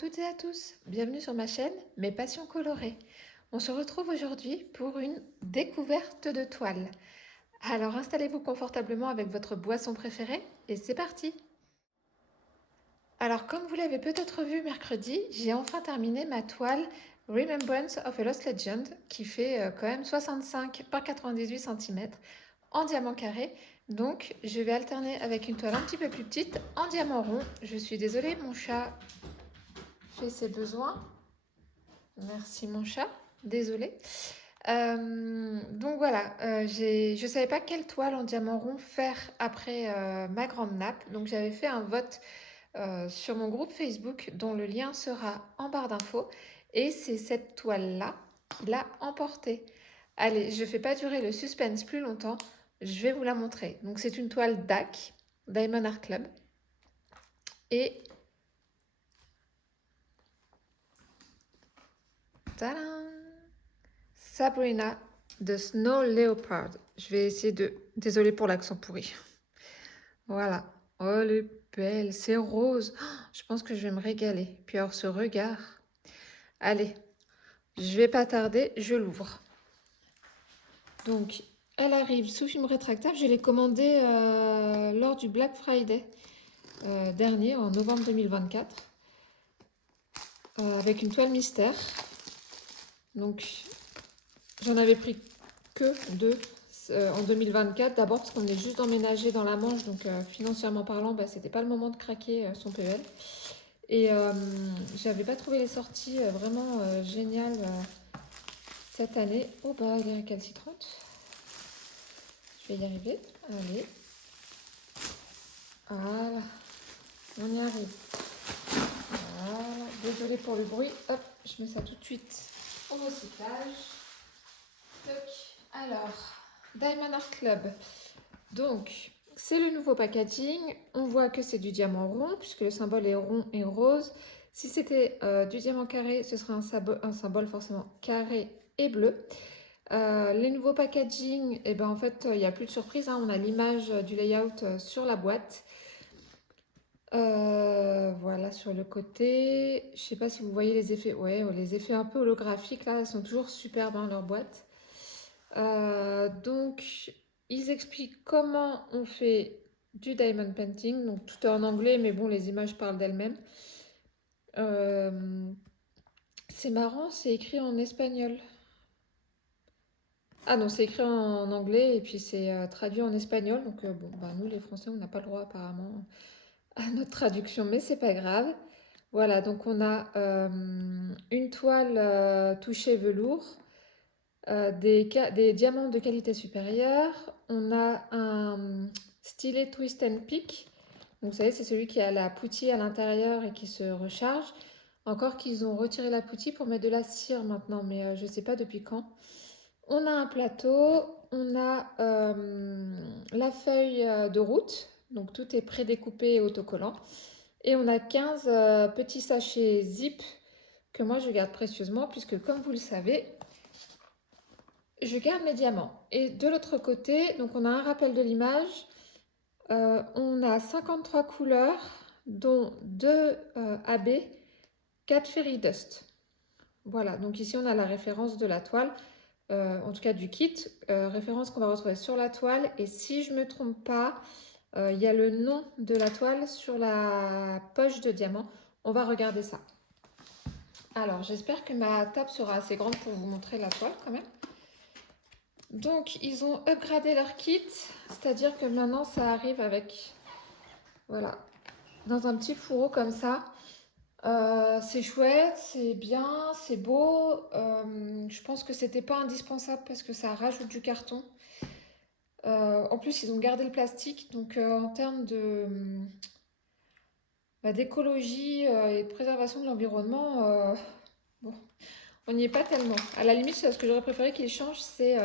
toutes et à tous, bienvenue sur ma chaîne Mes Passions Colorées. On se retrouve aujourd'hui pour une découverte de toile. Alors installez-vous confortablement avec votre boisson préférée et c'est parti. Alors comme vous l'avez peut-être vu mercredi, j'ai enfin terminé ma toile Remembrance of a Lost Legend qui fait quand même 65 par 98 cm en diamant carré. Donc je vais alterner avec une toile un petit peu plus petite en diamant rond. Je suis désolée, mon chat fait ses besoins. Merci mon chat, désolée. Donc voilà, je ne savais pas quelle toile en diamant rond faire après ma grande nappe. Donc j'avais fait un vote sur mon groupe Facebook dont le lien sera en barre d'infos. Et c'est cette toile-là qui l'a emportée. Allez, je ne fais pas durer le suspense plus longtemps. Je vais vous la montrer. Donc c'est une toile DAC, Diamond Art Club. Et tadam, Sabrina de Snow Leopard. Je vais essayer de... Désolée pour l'accent pourri. Voilà. Oh, elle est belle. C'est rose. Oh, je pense que je vais me régaler. Puis alors, ce regard. Allez, je vais pas tarder. Je l'ouvre. Donc, elle arrive sous film rétractable. Je l'ai commandée lors du Black Friday dernier, en novembre 2024. Avec une toile mystère. Donc, j'en avais pris que deux en 2024. D'abord parce qu'on est juste emménagé dans la Manche, donc financièrement parlant, bah, c'était pas le moment de craquer son PEL. Et j'avais pas trouvé les sorties vraiment géniales cette année. Oh bah elle est récalcitrante. Je vais y arriver. Allez. Voilà. On y arrive. Voilà. Désolée pour le bruit. Hop, je mets ça tout de suite au recyclage. Toc. Alors, Diamond Art Club. Donc, c'est le nouveau packaging. On voit que c'est du diamant rond, puisque le symbole est rond et rose. Si c'était du diamant carré, ce serait un symbole forcément carré et bleu. Les nouveaux packaging, et ben en fait, il n'y a plus de surprise. Hein. On a l'image du layout sur la boîte. Voilà, sur le côté. Je ne sais pas si vous voyez les effets. Ouais, les effets un peu holographiques, là, sont toujours superbes, hein, leur boîte. Donc, ils expliquent comment on fait du diamond painting. Donc, tout est en anglais, mais bon, les images parlent d'elles-mêmes. C'est marrant, c'est écrit en espagnol. Ah non, c'est écrit en anglais et puis c'est traduit en espagnol. Donc, bon, bah, nous, les Français, on n'a pas le droit apparemment à notre traduction, mais c'est pas grave. Voilà, donc on a une toile touchée velours. Des diamants de qualité supérieure. On a un stylet Twist and Pick. Donc, vous savez, c'est celui qui a la poutille à l'intérieur et qui se recharge. Encore qu'ils ont retiré la poutille pour mettre de la cire maintenant, mais je ne sais pas depuis quand. On a un plateau, on a la feuille de route. Donc, tout est prédécoupé et autocollant. Et on a 15 petits sachets zip que moi je garde précieusement puisque, comme vous le savez, je garde mes diamants. Et de l'autre côté, donc on a un rappel de l'image. On a 53 couleurs, dont 2 AB, 4 Fairy Dust. Voilà, donc ici on a la référence de la toile, en tout cas du kit, référence qu'on va retrouver sur la toile. Et si je ne me trompe pas, il y a le nom de la toile sur la poche de diamant. On va regarder ça. Alors, j'espère que ma table sera assez grande pour vous montrer la toile quand même. Donc, ils ont upgradé leur kit, c'est-à-dire que maintenant, ça arrive avec, voilà, dans un petit fourreau comme ça. C'est chouette, c'est bien, c'est beau. Je pense que c'était pas indispensable parce que ça rajoute du carton. En plus, ils ont gardé le plastique, donc en termes de d'écologie et de préservation de l'environnement, bon, on n'y est pas tellement. À la limite, ce que j'aurais préféré qu'ils changent, c'est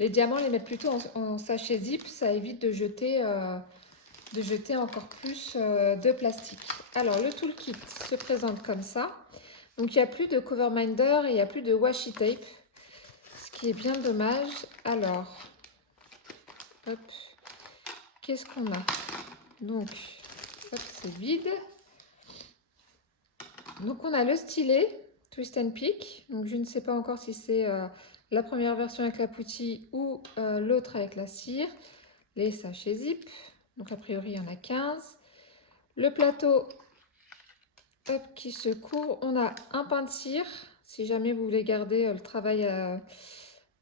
les diamants, les mettre plutôt en sachet zip. Ça évite de jeter encore plus de plastique. Alors, le toolkit se présente comme ça. Donc, il n'y a plus de cover minder et il n'y a plus de washi tape, ce qui est bien dommage. Alors, hop, qu'est-ce qu'on a? Donc, hop, c'est vide. Donc on a le stylet Twist and Pick. Donc je ne sais pas encore si c'est la première version avec la poutille ou l'autre avec la cire. Les sachets zip. Donc a priori il y en a 15. Le plateau hop, qui se court. On a un pain de cire. Si jamais vous voulez garder le travail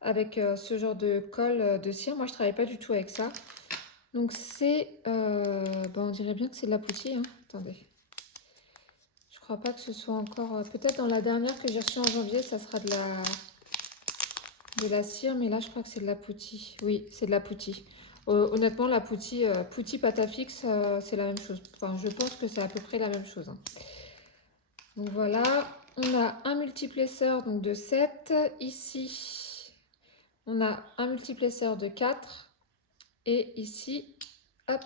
avec ce genre de colle de cire. Moi je travaille pas du tout avec ça. Donc c'est... on dirait bien que c'est de la poutille. Hein. Attendez. Je crois pas que ce soit encore... peut-être dans la dernière que j'ai reçue en janvier, ça sera de la cire. Mais là, je crois que c'est de la poutille. Oui, c'est de la poutille. Honnêtement, la poutille, poutille pâte à fixe, c'est la même chose. Enfin, je pense que c'est à peu près la même chose. Hein. Donc voilà. On a un multiplesseur donc de 7. Ici, on a un multiplesseur de 4. Et ici, hop,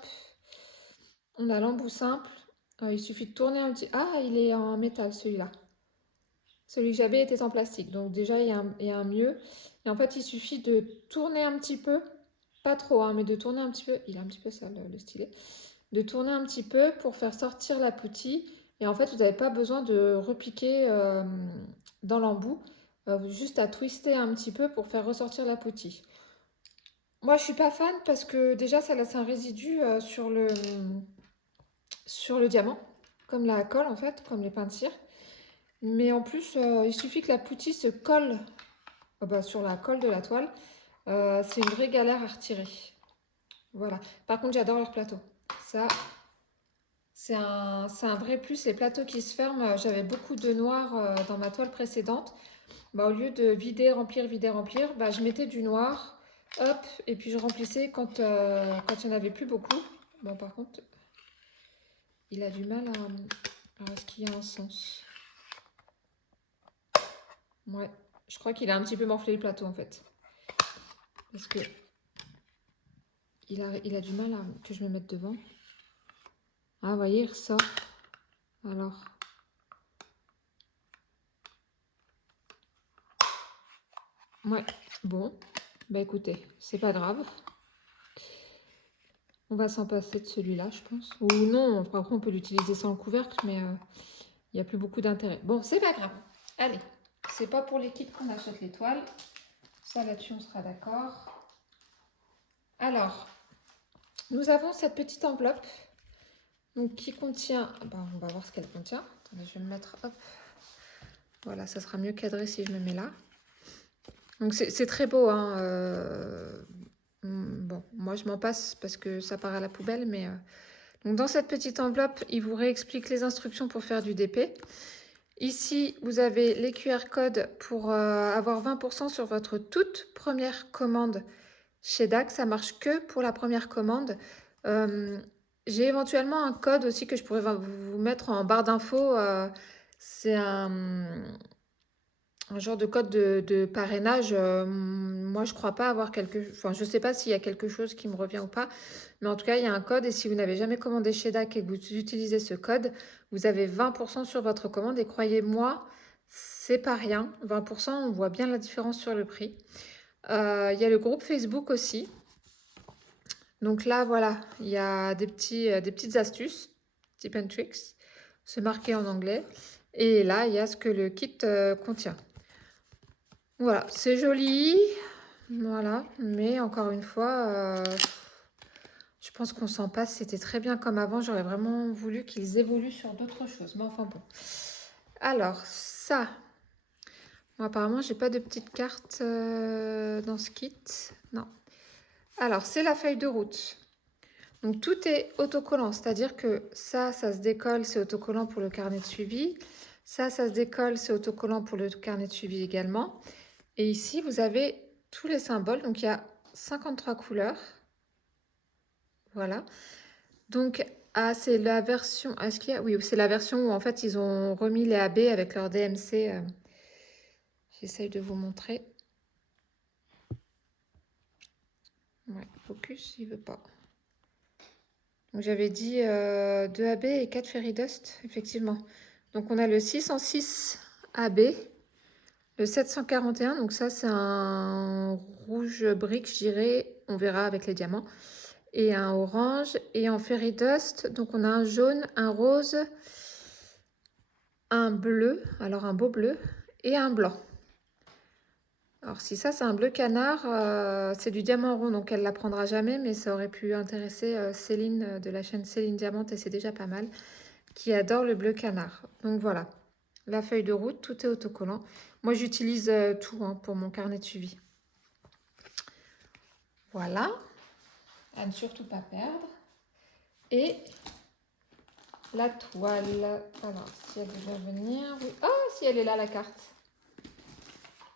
on a l'embout simple. Il suffit de tourner un petit... Ah, il est en métal celui-là. Celui que j'avais était en plastique. Donc déjà, il y a un mieux. Et en fait, il suffit de tourner un petit peu. Pas trop, hein, mais de tourner un petit peu. Il est un petit peu sale, le stylet. De tourner un petit peu pour faire sortir la poutille. Et en fait, vous n'avez pas besoin de repiquer dans l'embout. Juste à twister un petit peu pour faire ressortir la poutille. Moi, je suis pas fan parce que déjà, ça laisse un résidu sur le diamant. Comme la colle, en fait, comme les pains de cire. Mais en plus, il suffit que la poutille se colle sur la colle de la toile. C'est une vraie galère à retirer. Voilà. Par contre, j'adore leur plateau. Ça, c'est un vrai plus. Les plateaux qui se ferment, j'avais beaucoup de noir dans ma toile précédente. Au lieu de vider, remplir, je mettais du noir. Hop, et puis je remplissais quand il n'y en avait plus beaucoup. Bon, par contre, il a du mal à ce qu'il y a un sens. Ouais, je crois qu'il a un petit peu morflé le plateau en fait. Parce que il a du mal à que je me mette devant. Ah, vous voyez, il ressort. Alors. Ouais, bon. Bah écoutez, c'est pas grave. On va s'en passer de celui-là, je pense. Ou non, après on peut l'utiliser sans le couvercle, mais il n'y a plus beaucoup d'intérêt. Bon, c'est pas grave. Allez, c'est pas pour les kits qu'on achète les toiles. Ça, là-dessus, on sera d'accord. Alors, nous avons cette petite enveloppe donc, qui contient... on va voir ce qu'elle contient. Attendez, je vais me mettre... Hop. Voilà, ça sera mieux cadré si je me mets là. Donc, c'est très beau. Hein, bon, moi, je m'en passe parce que ça part à la poubelle. Mais donc, dans cette petite enveloppe, il vous réexplique les instructions pour faire du DP. Ici, vous avez les QR codes pour avoir 20% sur votre toute première commande chez DAC. Ça marche que pour la première commande. J'ai éventuellement un code aussi que je pourrais vous mettre en barre d'infos. C'est un genre de code de parrainage. Moi, je crois pas avoir Enfin, je sais pas s'il y a quelque chose qui me revient ou pas. Mais en tout cas, il y a un code. Et si vous n'avez jamais commandé chez DAC et que vous utilisez ce code, vous avez 20% sur votre commande. Et croyez-moi, c'est pas rien. 20%, on voit bien la différence sur le prix. Il y a le groupe Facebook aussi. Donc là, voilà, il y a des petites astuces, tips and tricks. C'est marqué en anglais. Et là, il y a ce que le kit contient. Voilà, c'est joli. Voilà, mais encore une fois, je pense qu'on s'en passe. C'était très bien comme avant. J'aurais vraiment voulu qu'ils évoluent sur d'autres choses. Mais enfin bon. Alors, ça. Bon, apparemment, j'ai pas de petite carte dans ce kit. Non. Alors, c'est la feuille de route. Donc, tout est autocollant. C'est-à-dire que ça se décolle, c'est autocollant pour le carnet de suivi. Ça se décolle, c'est autocollant pour le carnet de suivi également. Et ici, vous avez tous les symboles. Donc, il y a 53 couleurs. Voilà. Donc, c'est la version... Est-ce qu'il y a... Oui, c'est la version où, en fait, ils ont remis les AB avec leur DMC. J'essaye de vous montrer. Ouais, focus, il veut pas. Donc, j'avais dit 2 AB et 4 Fairy Dust, effectivement. Donc, on a le 606 AB, le 741. Donc, ça, c'est un rouge brique, je dirais. On verra avec les diamants. Et un orange. Et en Fairy Dust, donc on a un jaune, un rose un bleu, alors un beau bleu, et un blanc. Alors si ça c'est un bleu canard, c'est du diamant rond, donc elle ne la prendra jamais, mais ça aurait pu intéresser Céline de la chaîne Céline Diamante, et c'est déjà pas mal, qui adore le bleu canard. Donc voilà, la feuille de route, tout est autocollant. Moi j'utilise tout hein, pour mon carnet de suivi. Voilà, à ne surtout pas perdre. Et la toile, alors si elle devait venir, oui. Ah si elle est là la carte.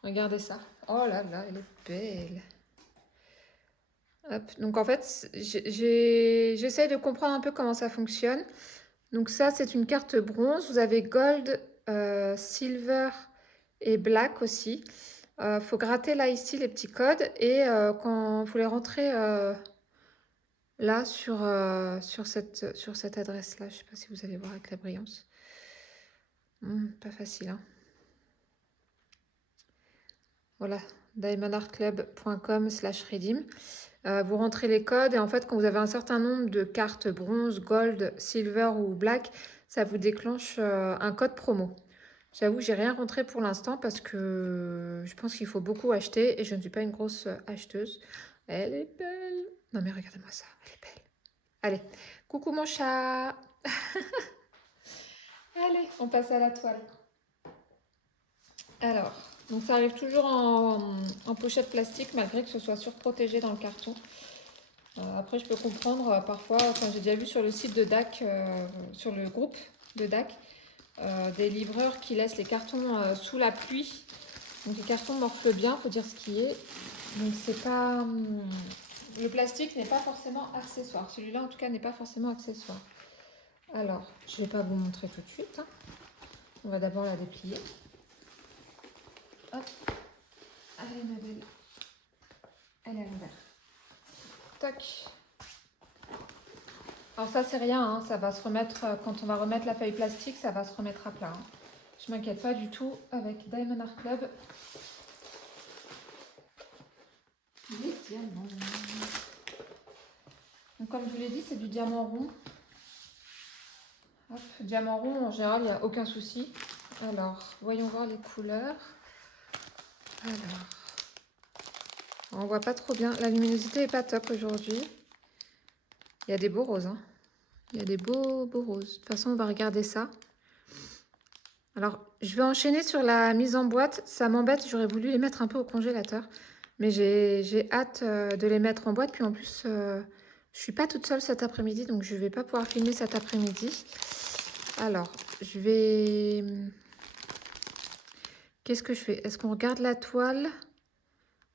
Regardez ça. Oh là là, elle est belle. Hop. Donc en fait, j'essaie de comprendre un peu comment ça fonctionne. Donc ça, c'est une carte bronze. Vous avez gold, silver et black aussi. Faut gratter là ici les petits codes et quand vous les rentrez là sur cette adresse-là. Je ne sais pas si vous allez voir avec la brillance. Pas facile, hein. Voilà, diamondartclub.com/redeem. Vous rentrez les codes et en fait, quand vous avez un certain nombre de cartes bronze, gold, silver ou black, ça vous déclenche un code promo. J'avoue, j'ai rien rentré pour l'instant parce que je pense qu'il faut beaucoup acheter et je ne suis pas une grosse acheteuse. Elle est belle. Non mais regardez-moi ça, elle est belle. Allez, coucou mon chat. Allez, on passe à la toile. Alors, donc ça arrive toujours en pochette plastique malgré que ce soit surprotégé dans le carton. Après, je peux comprendre parfois, enfin, j'ai déjà vu sur le site de DAC, sur le groupe de DAC, des livreurs qui laissent les cartons sous la pluie. Donc les cartons morflent bien, il faut dire ce qui est. Donc c'est pas... le plastique n'est pas forcément accessoire. Celui-là en tout cas n'est pas forcément accessoire. Alors, je ne vais pas vous montrer tout de suite, hein. On va d'abord la déplier. Hop. Allez ma belle. Elle est à l'envers. Tac. Alors ça c'est rien, hein, ça va se remettre, quand on va remettre la feuille plastique, ça va se remettre à plat, hein. Je m'inquiète pas du tout avec Diamond Art Club. Les diamants. Donc comme je vous l'ai dit, c'est du diamant rond. Hop, diamant rond, en général, il n'y a aucun souci. Alors, voyons voir les couleurs. Alors, on voit pas trop bien. La luminosité n'est pas top aujourd'hui. Il y a des beaux roses, hein. Il y a des beaux roses. De toute façon, on va regarder ça. Alors, je vais enchaîner sur la mise en boîte. Ça m'embête, j'aurais voulu les mettre un peu au congélateur. Mais j'ai hâte de les mettre en boîte. Puis en plus, je suis pas toute seule cet après-midi, donc je vais pas pouvoir filmer cet après-midi. Alors, je vais... Qu'est-ce que je fais? Est-ce qu'on regarde la toile?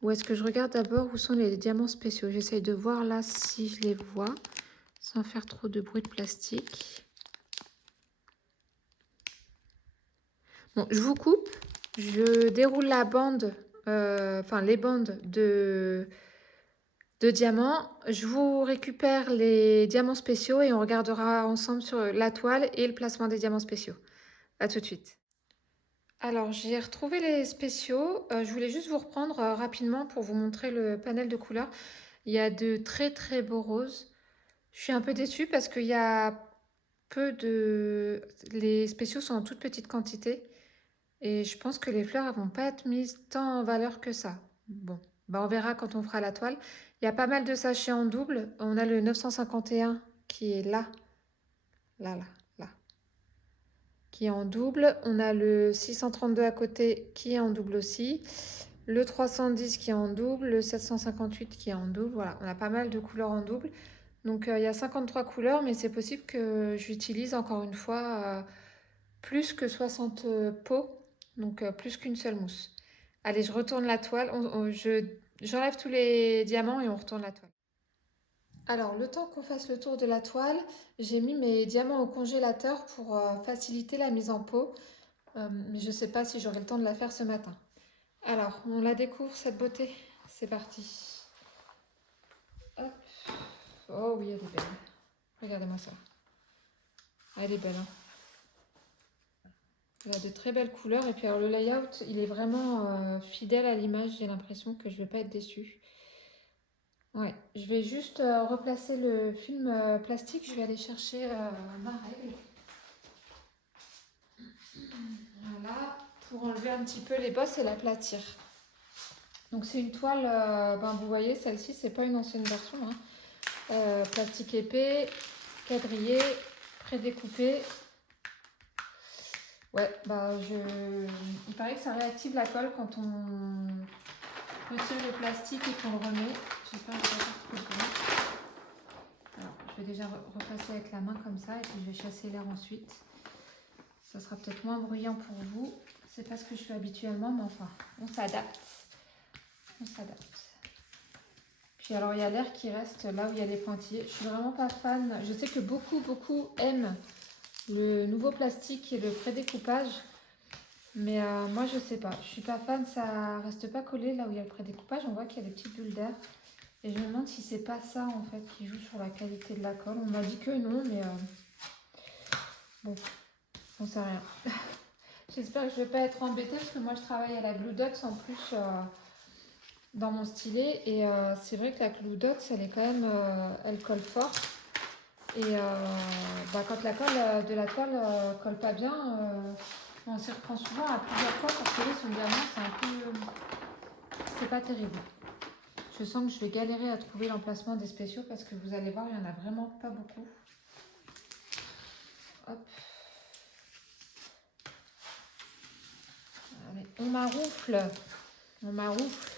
Ou est-ce que je regarde d'abord où sont les diamants spéciaux? J'essaye de voir là si je les vois, sans faire trop de bruit de plastique. Bon, je vous coupe. Je déroule la bande, enfin les bandes de diamants. Je vous récupère les diamants spéciaux et on regardera ensemble sur la toile et le placement des diamants spéciaux. À tout de suite. Alors, j'ai retrouvé les spéciaux. Je voulais juste vous reprendre rapidement pour vous montrer le panel de couleurs. Il y a de très très beaux roses. Je suis un peu déçue parce qu'il y a peu de... Les spéciaux sont en toute petite quantité. Et je pense que les fleurs ne vont pas être mises tant en valeur que ça. Bon, bah on verra quand on fera la toile. Il y a pas mal de sachets en double. On a le 951 qui est là, là, là, là, qui est en double. On a le 632 à côté qui est en double aussi. Le 310 qui est en double, le 758 qui est en double. Voilà, on a pas mal de couleurs en double. Donc il y a 53 couleurs, mais c'est possible que j'utilise encore une fois plus que 60 pots, donc plus qu'une seule mousse. Allez, je retourne la toile, j'enlève tous les diamants et on retourne la toile. Alors, le temps qu'on fasse le tour de la toile, j'ai mis mes diamants au congélateur pour faciliter la mise en pot, mais je ne sais pas si j'aurai le temps de la faire ce matin. Alors, on la découvre, cette beauté. C'est parti. Hop. Oh oui, elle est belle. Regardez-moi ça. Elle est belle, hein. Elle a de très belles couleurs. Et puis alors, le layout, il est vraiment fidèle à l'image. J'ai l'impression que je ne vais pas être déçue. Ouais, je vais juste replacer le film plastique. Je vais aller chercher ma règle. pour enlever un petit peu les bosses et l'aplatir. Donc c'est une toile, vous voyez, celle-ci, c'est pas une ancienne version, hein. Plastique épais, quadrillé, prédécoupé. Ouais, il paraît que ça réactive la colle quand on retire le plastique et qu'on le remet. J'espère que je vais pas trop de bruit. Alors, je vais déjà repasser avec la main comme ça et puis je vais chasser l'air ensuite. Ça sera peut-être moins bruyant pour vous. C'est pas ce que je fais habituellement, mais enfin, on s'adapte. On s'adapte. Puis alors, il y a l'air qui reste là où il y a des pointillés. Je suis vraiment pas fan. Je sais que beaucoup aiment le nouveau plastique et le prédécoupage. Mais moi, je sais pas. Je suis pas fan. Ça reste pas collé là où il y a le prédécoupage. On voit qu'il y a des petites bulles d'air. Et je me demande si c'est pas ça, en fait, qui joue sur la qualité de la colle. On m'a dit que non, mais bon, on sait rien. J'espère que je vais pas être embêtée parce que moi, je travaille à la Glue Dots en plus dans mon stylet. Et c'est vrai que la Glue Dots, elle est quand même, elle colle fort. Et quand la colle de la toile colle pas bien, on s'y reprend souvent à plusieurs fois pour coller son diamant. C'est un peu, c'est pas terrible. Je sens que je vais galérer à trouver l'emplacement des spéciaux parce que vous allez voir, il n'y en a vraiment pas beaucoup. Hop. Allez, on maroufle. On maroufle.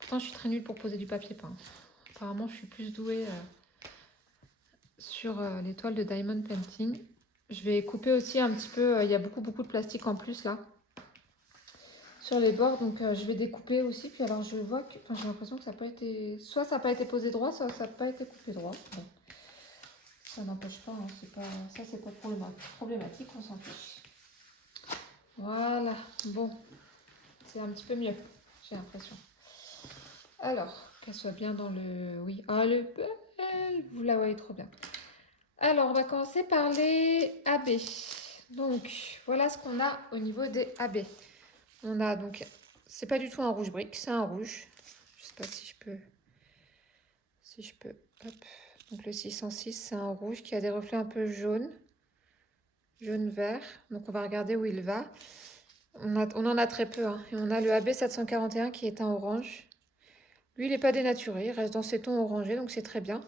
Pourtant, je suis très nulle pour poser du papier peint. Apparemment, je suis plus douée sur les toiles de Diamond Painting. Je vais couper aussi un petit peu. Il y a beaucoup de plastique en plus là. Sur les bords, donc je vais découper aussi. Puis alors, je vois que. Enfin, j'ai l'impression que ça n'a pas été. Soit ça n'a pas été posé droit, soit ça n'a pas été coupé droit. Bon. Ça n'empêche pas, hein, c'est pas, ça c'est pas problématique, on s'en fiche. Voilà, bon, c'est un petit peu mieux, j'ai l'impression. Alors, qu'elle soit bien dans le... Oui, le bel, vous la voyez trop bien. Alors, on va commencer par les AB. Donc, voilà ce qu'on a au niveau des AB. On a donc, c'est pas du tout un rouge brique, c'est un rouge. Je sais pas si je peux, hop. Donc le 606, c'est un rouge qui a des reflets un peu jaunes. Jaune-vert. Donc on va regarder où il va. On en a très peu. Hein. Et on a le AB 741 qui est un orange. Lui, il n'est pas dénaturé. Il reste dans ces tons orangés, donc c'est très bien.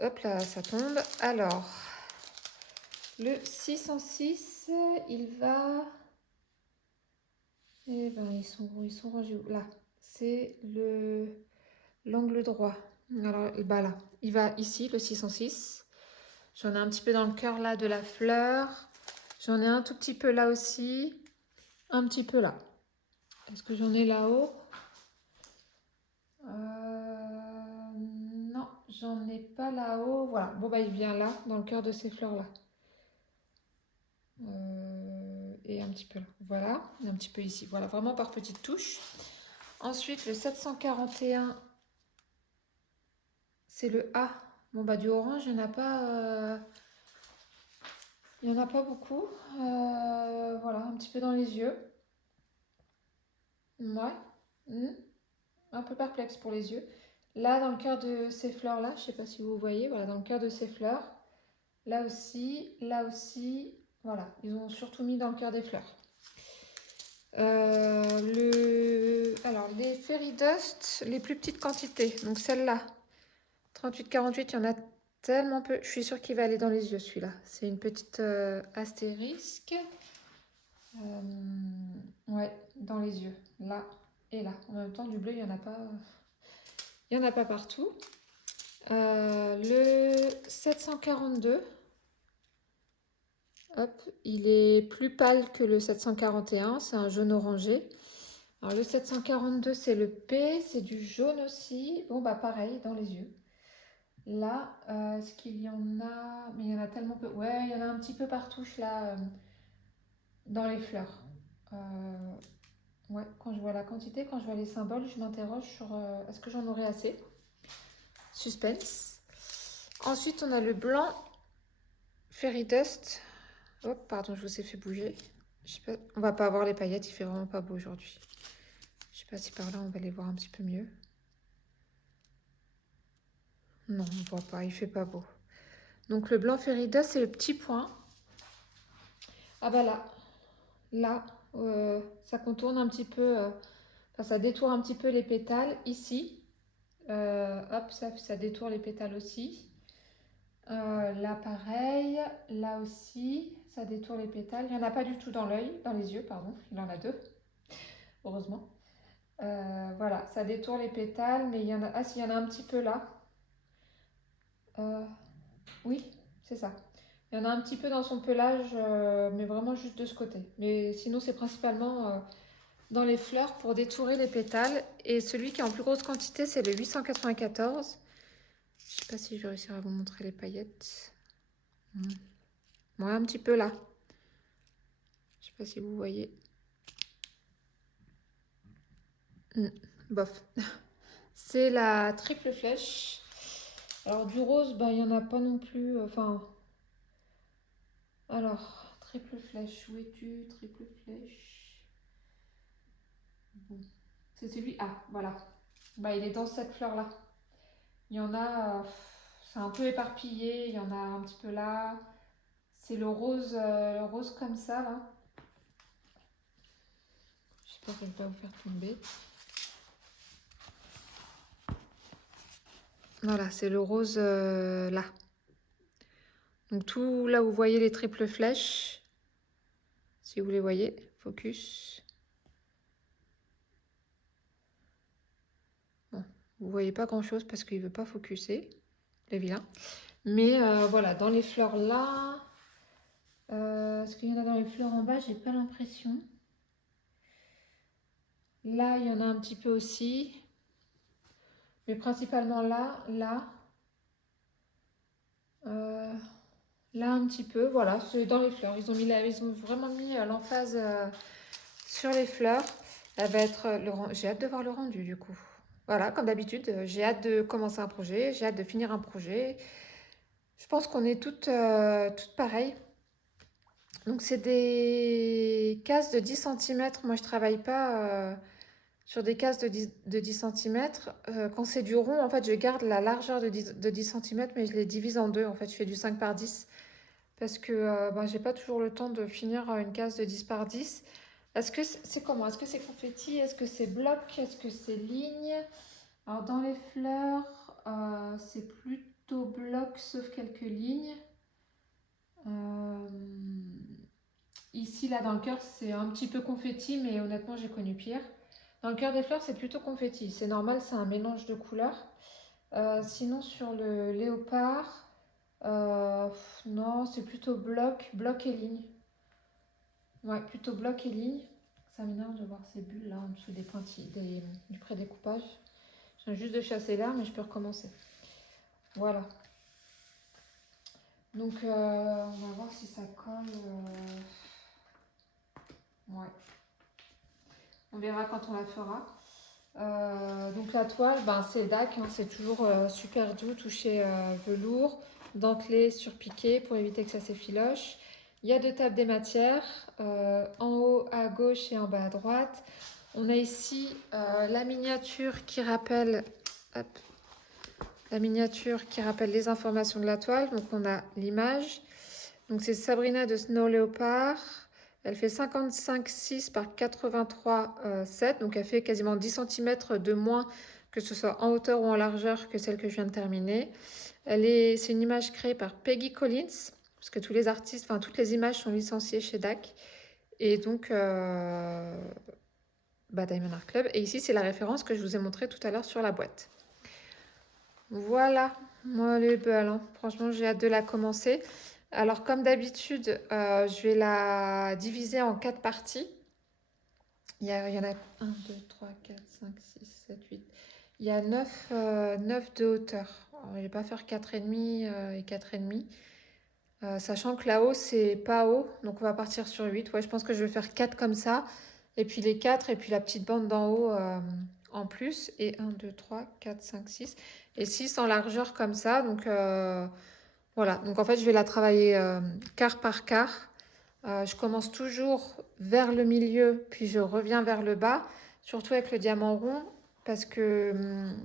Hop là, ça tombe. Alors, le 606, il va... Eh ben, ils sont rangés où? Là. C'est l'angle droit. Alors, là. Il va ici, le 606. J'en ai un petit peu dans le cœur là de la fleur. J'en ai un tout petit peu là aussi. Un petit peu là. Est-ce que j'en ai là-haut? Non, j'en ai pas là-haut. Voilà. Bon, il vient là, dans le cœur de ces fleurs-là. Et un petit peu là. Voilà. Et un petit peu ici. Voilà, vraiment par petites touches. Ensuite, le 741, c'est le A. Bon, du orange, il n'y en a pas... Il n'y en a pas beaucoup. Voilà, un petit peu dans les yeux. Ouais. Un peu perplexe pour les yeux. Là, dans le cœur de ces fleurs-là, je ne sais pas si vous voyez, voilà, dans le cœur de ces fleurs. Là aussi, voilà, ils ont surtout mis dans le cœur des fleurs. Alors, les Fairy Dust, les plus petites quantités, donc celle-là, 38-48, il y en a tellement peu. Je suis sûre qu'il va aller dans les yeux, celui-là. C'est une petite astérisque. Ouais, dans les yeux, là et là. En même temps, du bleu, il n'y en a pas... Il n'y en a pas partout. Le 742, hop, il est plus pâle que le 741, c'est un jaune orangé. Alors le 742, c'est le P, c'est du jaune aussi. Bon, pareil, dans les yeux. Là, est-ce qu'il y en a... Mais il y en a tellement peu. Ouais, il y en a un petit peu partout, là, dans les fleurs. Ouais, quand je vois la quantité, quand je vois les symboles, je m'interroge sur est-ce que j'en aurai assez. Suspense. Ensuite, on a le blanc Fairy Dust. Oh, pardon, je vous ai fait bouger. Je sais pas, on va pas avoir les paillettes, il fait vraiment pas beau aujourd'hui. Je sais pas si par là on va les voir un petit peu mieux. Non, on voit pas, il fait pas beau. Donc le blanc Fairy Dust, c'est le petit point. Ah là, là, ça contourne un petit peu, enfin ça détourne un petit peu les pétales ici. Hop, ça détourne les pétales aussi. Là pareil, là aussi, ça détourne les pétales. Il n'y en a pas du tout dans l'œil, dans les yeux, pardon. Il en a deux, heureusement. Voilà, ça détourne les pétales, mais il y en a... Ah si, il y en a un petit peu là. Euh, oui, c'est ça. Il y en a un petit peu dans son pelage, mais vraiment juste de ce côté. Mais sinon, c'est principalement dans les fleurs pour détourer les pétales. Et celui qui est en plus grosse quantité, c'est le 894. Je sais pas si je vais réussir à vous montrer les paillettes. Ouais, un petit peu là. Je sais pas si vous voyez. Bof. C'est la triple flèche. Alors du rose, bah il y en a pas non plus. Enfin, alors triple flèche. Où es-tu, triple flèche? Bon. C'est celui. Ah, voilà. Bah il est dans cette fleur là. Il y en a. C'est un peu éparpillé. Il y en a un petit peu là. C'est le rose comme ça là. J'espère que je vais pas vous faire tomber. Voilà, c'est le rose là. Donc tout là où vous voyez les triples flèches, si vous les voyez, focus. Bon, vous voyez pas grand chose parce qu'il veut pas focuser, le vilain. Mais voilà, dans les fleurs là, est-ce qu'il y en a dans les fleurs en bas? J'ai pas l'impression. Là, il y en a un petit peu aussi. Mais principalement là, là. Là un petit peu, voilà, c'est dans les fleurs. Ils ont vraiment mis l'emphase sur les fleurs. Ça va être j'ai hâte de voir le rendu du coup. Voilà, comme d'habitude, j'ai hâte de commencer un projet, j'ai hâte de finir un projet. Je pense qu'on est toutes pareilles. Donc c'est des cases de 10 centimètres. Moi je travaille pas sur des cases de 10 centimètres. Quand c'est du rond, en fait je garde la largeur de 10 centimètres, mais je les divise en deux. En fait je fais du 5 par 10 parce que ben, j'ai pas toujours le temps de finir une case de 10 par 10. Est-ce que c'est comment? Est-ce que c'est confetti? Est-ce que c'est bloc? Est-ce que c'est ligne? Alors dans les fleurs, c'est plutôt bloc sauf quelques lignes. Euh, Ici, là, dans le cœur, c'est un petit peu confetti, mais honnêtement, j'ai connu pire. Dans le cœur des fleurs, c'est plutôt confetti. C'est normal, c'est un mélange de couleurs. Sinon, sur le léopard, non, c'est plutôt bloc et ligne. Ouais, plutôt bloc et ligne. Ça m'énerve de voir ces bulles là en dessous des pointillés, du pré-découpage. Je viens juste de chasser là, mais je peux recommencer. Voilà. Donc, on va voir si ça colle. Ouais. On verra quand on la fera. Donc la toile, ben, c'est DAC, hein, c'est toujours super doux, touché velours, dentelé, surpiqué pour éviter que ça s'effiloche. Il y a deux tables des matières, en haut à gauche et en bas à droite. On a ici la miniature qui rappelle, hop, la miniature qui rappelle les informations de la toile. Donc on a l'image. Donc c'est Sabrina de Snow Leopard. Elle fait 55,6 par 83,7. Donc elle fait quasiment 10 cm de moins que ce soit en hauteur ou en largeur que celle que je viens de terminer. C'est une image créée par Peggy Collins, parce que tous les artistes, enfin toutes les images sont licenciées chez DAC. Et donc Diamond Art Club. Et ici c'est la référence que je vous ai montrée tout à l'heure sur la boîte. Voilà, moi elle est belle, hein. Franchement j'ai hâte de la commencer. Alors comme d'habitude, je vais la diviser en 4 parties. Il y en a 1, 2, 3, 4, 5, 6, 7, 8. Il y a 9 de hauteur. Alors, je ne vais pas faire 4,5 et 4,5. Sachant que là-haut, c'est pas haut. Donc on va partir sur 8. Ouais, je pense que je vais faire 4 comme ça. Et puis les 4 et puis la petite bande d'en haut en plus. Et 1, 2, 3, 4, 5, 6. Et 6 en largeur comme ça. Donc voilà. Donc en fait, je vais la travailler quart par quart. Je commence toujours vers le milieu, puis je reviens vers le bas, surtout avec le diamant rond, parce que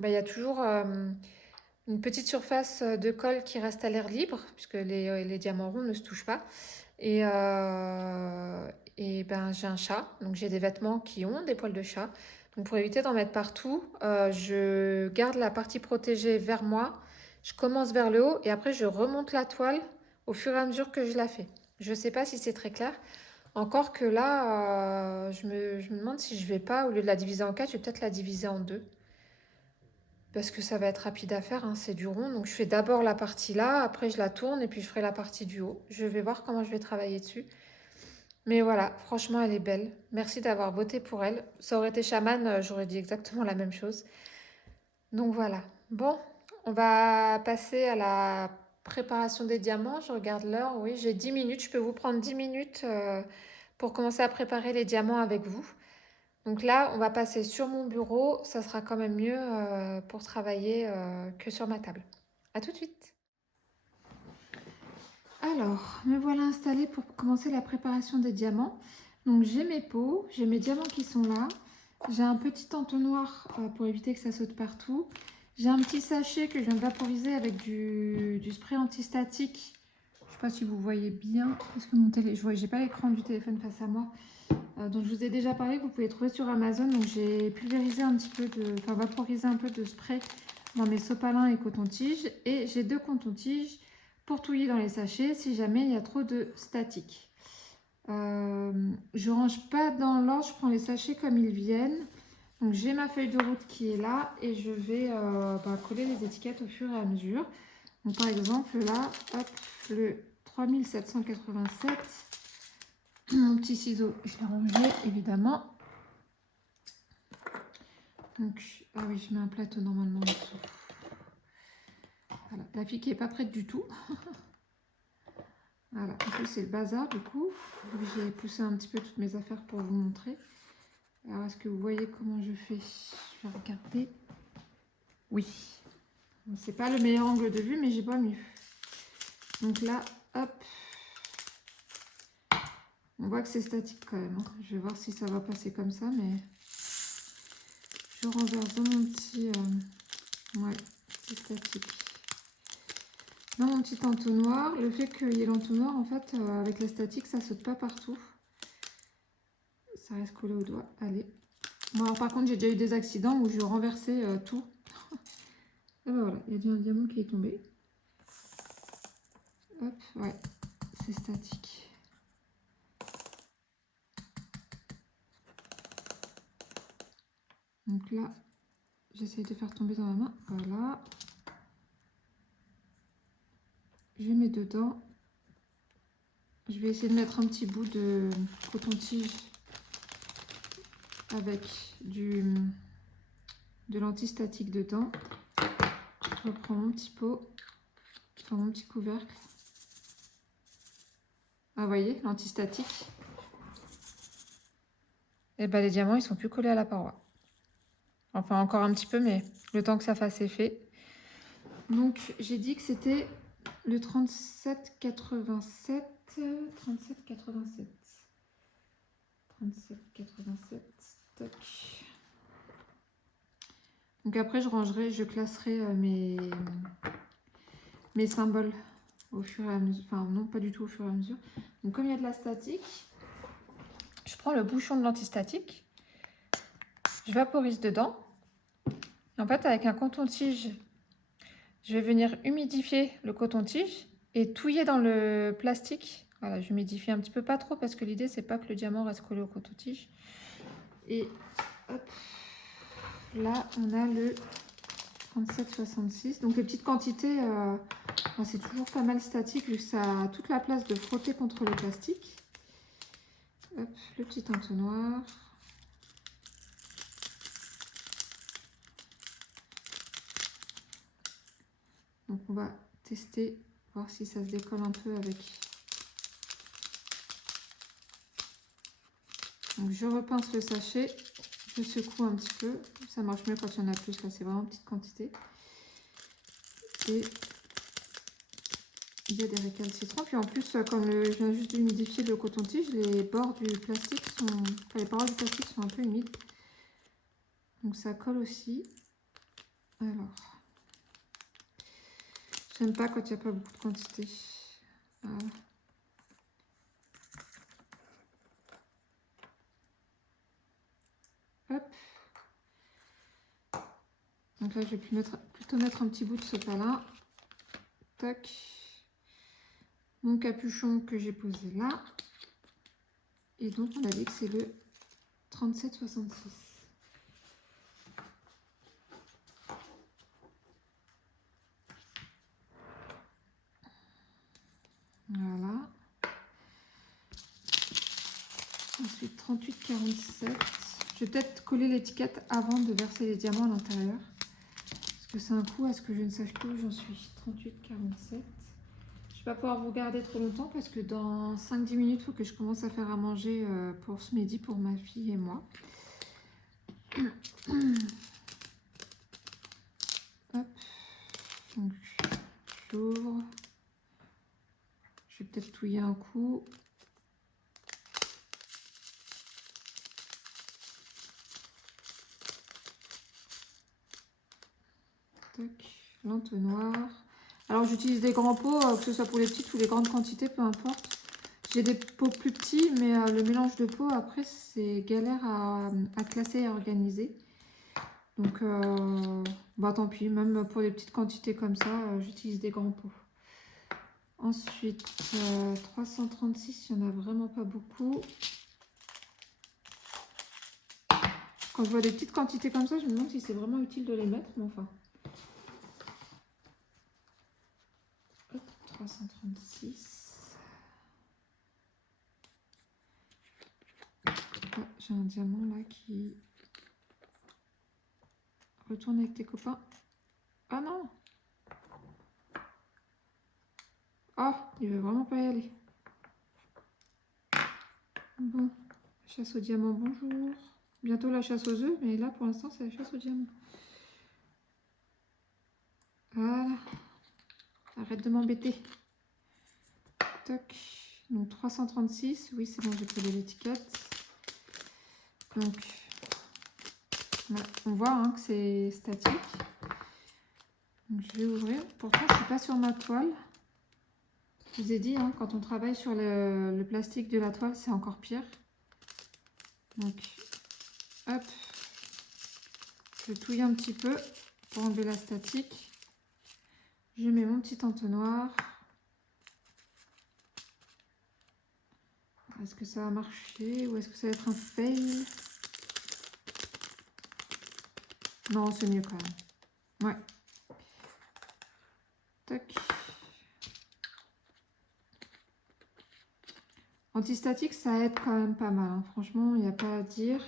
y a toujours une petite surface de colle qui reste à l'air libre, puisque les diamants ronds ne se touchent pas. Et ben, j'ai un chat, donc j'ai des vêtements qui ont des poils de chat. Donc pour éviter d'en mettre partout, je garde la partie protégée vers moi, je commence vers le haut et après je remonte la toile au fur et à mesure que je la fais. Je ne sais pas si c'est très clair. Encore que là, je me demande si je vais pas, au lieu de la diviser en quatre, je vais peut-être la diviser en deux. Parce que ça va être rapide à faire, hein, c'est du rond. Donc je fais d'abord la partie là, après je la tourne et puis je ferai la partie du haut. Je vais voir comment je vais travailler dessus. Mais voilà, franchement, elle est belle. Merci d'avoir voté pour elle. Ça aurait été chaman, j'aurais dit exactement la même chose. Donc voilà. Bon, on va passer à la préparation des diamants. Je regarde l'heure. Oui, j'ai 10 minutes. Je peux vous prendre 10 minutes pour commencer à préparer les diamants avec vous. Donc là, on va passer sur mon bureau. Ça sera quand même mieux pour travailler que sur ma table. À tout de suite. Alors, me voilà installée pour commencer la préparation des diamants. Donc j'ai mes pots, j'ai mes diamants qui sont là. J'ai un petit entonnoir pour éviter que ça saute partout. J'ai un petit sachet que je viens de vaporiser avec du spray antistatique. Je ne sais pas si vous voyez bien, parce que je n'ai pas l'écran du téléphone face à moi. Donc je vous ai déjà parlé, vous pouvez le trouver sur Amazon. Donc j'ai pulvérisé un petit peu vaporisé un peu de spray dans mes sopalins et coton-tiges. Et j'ai 2 coton-tiges pour touiller dans les sachets si jamais il y a trop de statique. Je range pas dans l'ordre, je prends les sachets comme ils viennent. Donc j'ai ma feuille de route qui est là et je vais coller les étiquettes au fur et à mesure. Donc par exemple là, hop, le 3787. Mon petit ciseau, je l'ai rangé évidemment. Donc, ah oui, je mets un plateau normalement en dessous. Voilà, la fille qui n'est pas prête du tout. Voilà, en plus c'est le bazar du coup. J'ai poussé un petit peu toutes mes affaires pour vous montrer. Alors, est-ce que vous voyez comment je fais? Je vais regarder. Oui. C'est pas le meilleur angle de vue, mais j'ai pas mieux. Donc là, hop. On voit que c'est statique quand même. Hein. Je vais voir si ça va passer comme ça, mais je renverse dans mon petit... ouais, c'est statique. Dans mon petit entonnoir, le fait qu'il y ait l'entonnoir, en fait, avec la statique, ça saute pas partout. Ça reste collé au doigt. Allez. Bon, alors par contre, j'ai déjà eu des accidents où je renversais tout. Et ben voilà, il y a déjà un diamant qui est tombé. Hop, ouais, c'est statique. Donc là, j'essaye de faire tomber dans ma main. Voilà. Je mets dedans. Je vais essayer de mettre un petit bout de coton-tige avec de l'antistatique dedans. Je reprends mon petit pot, enfin mon petit couvercle. Ah, vous voyez, l'antistatique. Et ben les diamants, ils sont plus collés à la paroi. Enfin, encore un petit peu, mais le temps que ça fasse effet. Donc, j'ai dit que c'était le 37,87. 37,87. 37,87. Toc. Donc après, je classerai mes symboles au fur et à mesure. Enfin, non, pas du tout au fur et à mesure. Donc, comme il y a de la statique, je prends le bouchon de l'antistatique. Je vaporise dedans. En fait, avec un coton-tige, je vais venir humidifier le coton-tige et touiller dans le plastique. Voilà, je humidifie un petit peu, pas trop, parce que l'idée, c'est pas que le diamant reste collé au coton-tige. Et hop, là, on a le 37,66. Donc, les petites quantités, c'est toujours pas mal statique, vu que ça a toute la place de frotter contre le plastique. Hop, le petit entonnoir. Donc on va tester, voir si ça se décolle un peu avec. Donc je repince le sachet, je secoue un petit peu, ça marche mieux quand il y en a plus, là c'est vraiment petite quantité. Et il y a des récalcitrants, puis en plus comme je viens juste d'humidifier le coton-tige, les bords du plastique sont, enfin les parois du plastique sont un peu humides. Donc ça colle aussi. Alors, j'aime pas quand il n'y a pas beaucoup de quantité. Voilà. Hop. Donc là, je vais plutôt mettre un petit bout de ce pas-là. Tac. Mon capuchon que j'ai posé là. Et donc, on a dit que c'est le 37,66. Voilà. Ensuite, 38,47. Je vais peut-être coller l'étiquette avant de verser les diamants à l'intérieur. Parce que c'est un coup à ce que je ne sache plus où j'en suis. 38,47. Je ne vais pas pouvoir vous garder trop longtemps parce que dans 5-10 minutes, il faut que je commence à faire à manger pour ce midi pour ma fille et moi. Hop. Donc, j'ouvre. Je vais peut-être touiller un coup. L'entonnoir. Alors j'utilise des grands pots, que ce soit pour les petites ou les grandes quantités, peu importe. J'ai des pots plus petits, mais le mélange de pots, après, c'est galère à classer et à organiser. Donc, bah tant pis, même pour les petites quantités comme ça, j'utilise des grands pots. Ensuite, 336, il n'y en a vraiment pas beaucoup. Quand je vois des petites quantités comme ça, je me demande si c'est vraiment utile de les mettre, mais enfin. 336. Ah, j'ai un diamant là qui retourne avec tes copains. Ah non! Ah, il veut vraiment pas y aller. Bon, chasse au diamant, bonjour. Bientôt la chasse aux œufs, mais là pour l'instant c'est la chasse au diamant. Voilà. Arrête de m'embêter. Toc. Donc 336, oui c'est bon, j'ai collé l'étiquette. Donc là, on voit hein, que c'est statique. Donc je vais ouvrir. Pourtant je suis pas sur ma toile. Je vous ai dit, hein, quand on travaille sur le plastique de la toile, c'est encore pire. Donc hop. Je touille un petit peu pour enlever la statique. Je mets mon petit entonnoir. Est-ce que ça va marcher ou est-ce que ça va être un fail? Non, c'est mieux quand même. Ouais. Tac. Antistatique, ça aide quand même pas mal. Hein. Franchement, il n'y a pas à dire.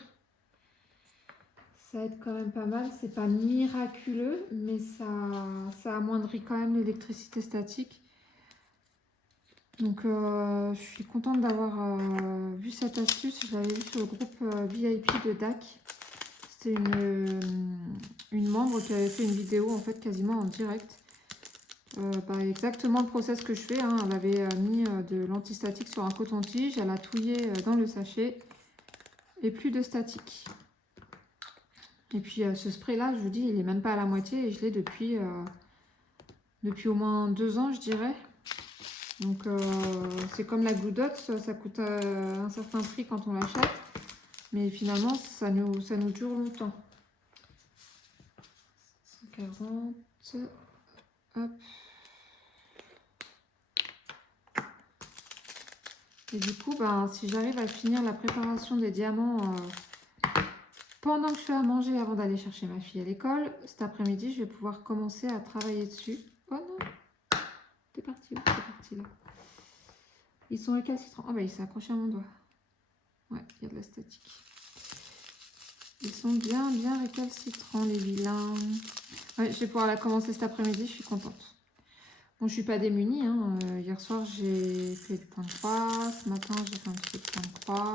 Ça aide quand même pas mal. C'est pas miraculeux, mais ça amoindrit quand même l'électricité statique. Donc, je suis contente d'avoir vu cette astuce. Je l'avais vu sur le groupe VIP de DAC. C'était une membre qui avait fait une vidéo en fait quasiment en direct. Exactement le process que je fais. Hein. Elle avait mis de l'antistatique sur un coton-tige. Elle a touillé dans le sachet. Et plus de statique. Et puis ce spray là, je vous dis, il est même pas à la moitié. Et je l'ai depuis au moins 2 ans, je dirais. Donc c'est comme la Blue Dot, ça coûte un certain prix quand on l'achète, mais finalement ça nous dure longtemps. 140, hop. Et du coup, ben, si j'arrive à finir la préparation des diamants pendant que je fais à manger avant d'aller chercher ma fille à l'école, cet après-midi, je vais pouvoir commencer à travailler dessus. Oh non, t'es parti où? T'es parti là. Ils sont récalcitrants. Ah bah il s'est accroché à mon doigt. Ouais, il y a de la statique. Ils sont bien récalcitrants les vilains. Ouais, je vais pouvoir la commencer cet après-midi, je suis contente. Bon, je suis pas démunie. Hein. Hier soir, j'ai fait le point de croix. Ce matin, j'ai fait un petit peu de point de croix.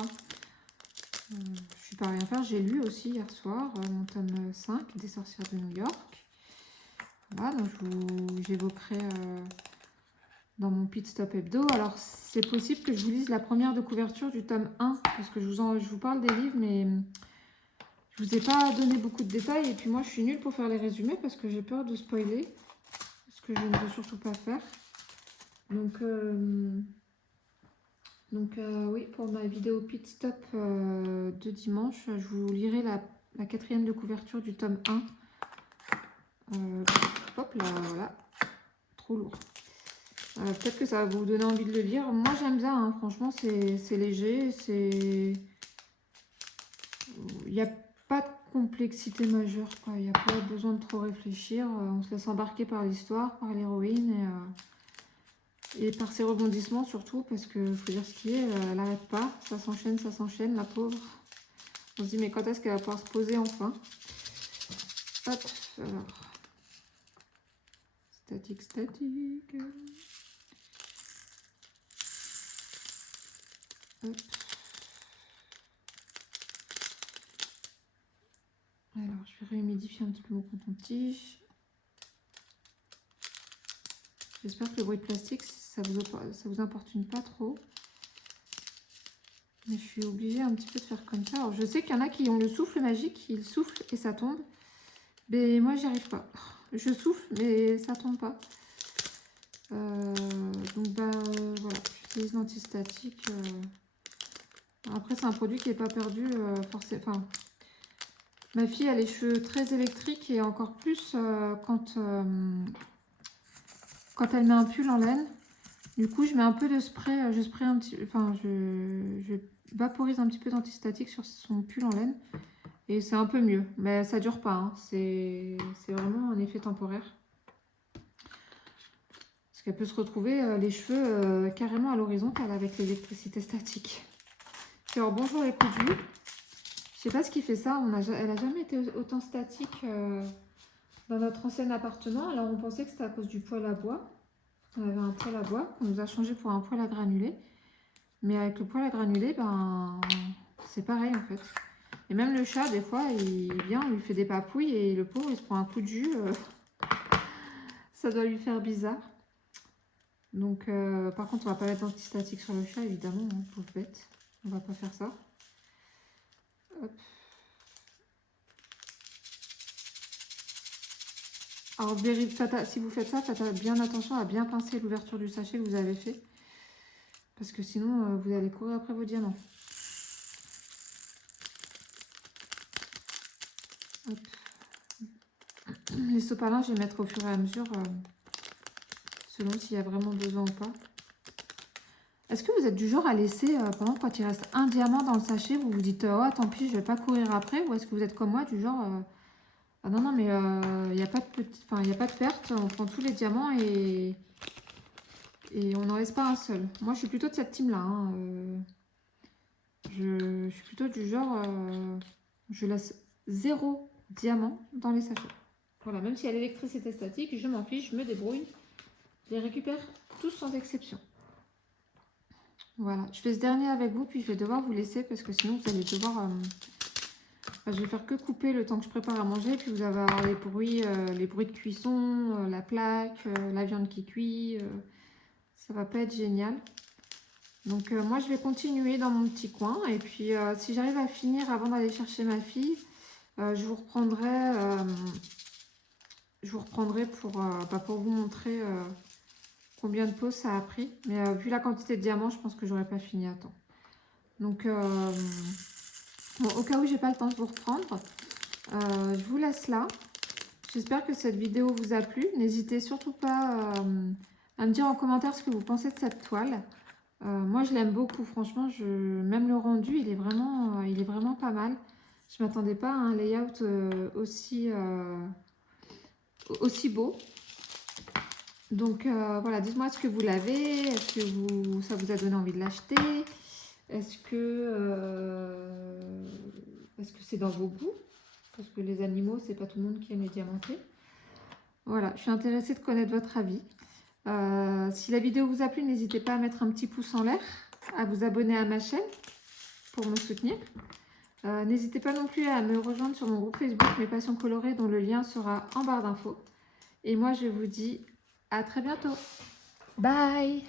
Je suis pas à rien faire. J'ai lu aussi hier soir mon tome 5 des sorcières de New York. Voilà, donc j'évoquerai dans mon pit stop hebdo. Alors, c'est possible que je vous lise la première de couverture du tome 1, parce que je vous parle des livres, mais je vous ai pas donné beaucoup de détails. Et puis moi, je suis nulle pour faire les résumés, parce que j'ai peur de spoiler, ce que je ne veux surtout pas faire. Donc oui, pour ma vidéo pit stop de dimanche, je vous lirai la 4e de couverture du tome 1. Hop là, voilà. Trop lourd. Peut-être que ça va vous donner envie de le lire. Moi, j'aime bien, hein. Franchement, c'est léger. Il n'y a pas de complexité majeure, quoi. Il n'y a pas besoin de trop réfléchir. On se laisse embarquer par l'histoire, par l'héroïne et par ses rebondissements surtout, parce que faut dire ce qui est, elle n'arrête pas. Ça s'enchaîne, la pauvre. On se dit, mais quand est-ce qu'elle va pouvoir se poser enfin? Hop, alors. Statique. Hop. Alors, je vais réhumidifier un petit peu mon coton-tige. J'espère que le bruit de plastique, ça vous importune pas trop. Mais je suis obligée un petit peu de faire comme ça. Alors, je sais qu'il y en a qui ont le souffle magique, ils soufflent et ça tombe. Mais moi, j'y arrive pas. Je souffle, mais ça tombe pas. Donc, bah, voilà, j'utilise l'antistatique. Après, c'est un produit qui n'est pas perdu, forcément. Enfin, ma fille a les cheveux très électriques et encore plus quand elle met un pull en laine. Du coup, je mets un peu de spray, je spray un petit, enfin, je vaporise un petit peu d'antistatique sur son pull en laine et c'est un peu mieux. Mais ça dure pas, hein. C'est vraiment un effet temporaire. Parce qu'elle peut se retrouver les cheveux carrément à l'horizontale avec l'électricité statique. Alors bonjour les coups. Je sais pas ce qui fait ça. Elle a jamais été autant statique dans notre ancien appartement. Alors on pensait que c'était à cause du poêle à bois. On avait un poêle à bois qu'on nous a changé pour un poêle à granulés. Mais avec le poêle à granulés, ben, c'est pareil en fait. Et même le chat, des fois, il vient, on lui fait des papouilles et le pauvre, il se prend un coup de jus. Ça doit lui faire bizarre. Donc, par contre, on va pas mettre d'antistatique sur le chat, évidemment, hein, pauvre bête. On va pas faire ça. Hop. Alors, si vous faites ça, faites bien attention à bien pincer l'ouverture du sachet que vous avez fait. Parce que sinon, vous allez courir après vos diamants. Hop. Les sopalins, je vais mettre au fur et à mesure, selon s'il y a vraiment besoin ou pas. Est-ce que vous êtes du genre à laisser, pendant quand il reste un diamant dans le sachet, vous vous dites, oh tant pis, je vais pas courir après, ou est-ce que vous êtes comme moi, du genre, ah non, mais il n'y a pas de a pas de perte, on prend tous les diamants et on n'en laisse pas un seul. Moi, je suis plutôt de cette team-là. Hein, je suis plutôt du genre, je laisse 0 diamant dans les sachets. Voilà, même s'il y a l'électricité statique, je m'en fiche, je me débrouille. Je les récupère tous sans exception. Voilà, je fais ce dernier avec vous, puis je vais devoir vous laisser parce que sinon vous allez devoir... je vais faire que couper le temps que je prépare à manger, puis vous allez avoir les bruits de cuisson, la plaque, la viande qui cuit. Ça va pas être génial. Donc moi je vais continuer dans mon petit coin, et puis si j'arrive à finir avant d'aller chercher ma fille, je vous reprendrai pour vous montrer combien de pauses ça a pris. Mais vu la quantité de diamants, je pense que j'aurais pas fini à temps. Donc, bon, au cas où j'ai pas le temps de vous reprendre, je vous laisse là. J'espère que cette vidéo vous a plu. N'hésitez surtout pas à me dire en commentaire ce que vous pensez de cette toile. Moi, je l'aime beaucoup. Franchement, même le rendu, il est vraiment pas mal. Je ne m'attendais pas à un layout aussi beau. Donc voilà, dites-moi ce que vous l'avez, est-ce que ça vous a donné envie de l'acheter, est-ce que c'est dans vos goûts, parce que les animaux, c'est pas tout le monde qui aime les diamantés. Voilà, je suis intéressée de connaître votre avis. Si la vidéo vous a plu, n'hésitez pas à mettre un petit pouce en l'air, à vous abonner à ma chaîne pour me soutenir. N'hésitez pas non plus à me rejoindre sur mon groupe Facebook Mes Passions Colorées, dont le lien sera en barre d'infos. Et moi, je vous dis à très bientôt. Bye!